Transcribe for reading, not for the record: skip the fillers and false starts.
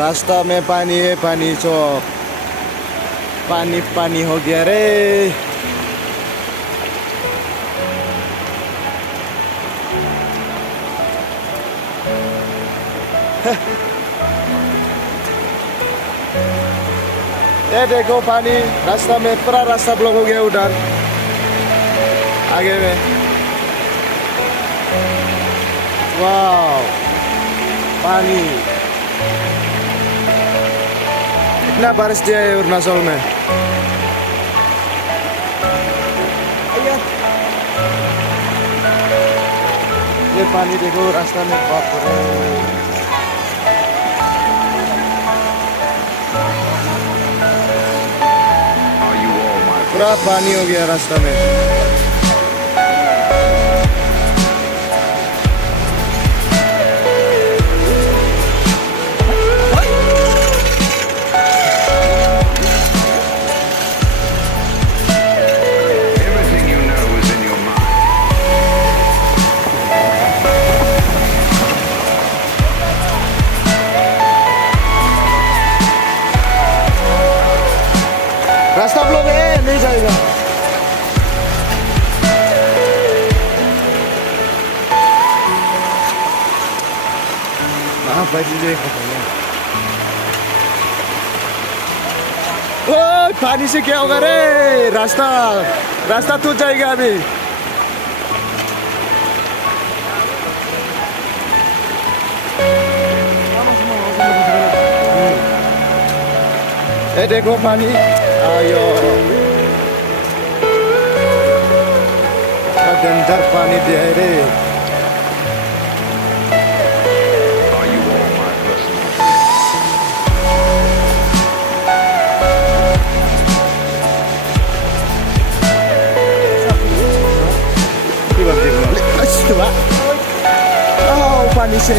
रास्ता में पानी है, पानी चौक, पानी पानी हो गया रे। ये देखो पानी रास्ता में, पूरा रास्ता ब्लॉक हो गया उधर आगे में। वाव, पानी इतना बारिश दिया है अरुणाचल में। ये पानी देखो रास्ता में, बाप रे। पूरा पानी हो गया रास्ता में। रास्ता ब्लॉक है, नहीं जाएगा। हाँ भाई, ओ पानी से क्या होगा रे? रास्ता टूट जाएगा अभी। ये देखो पानी, आयो डेंजर पानी दे रे। पानी से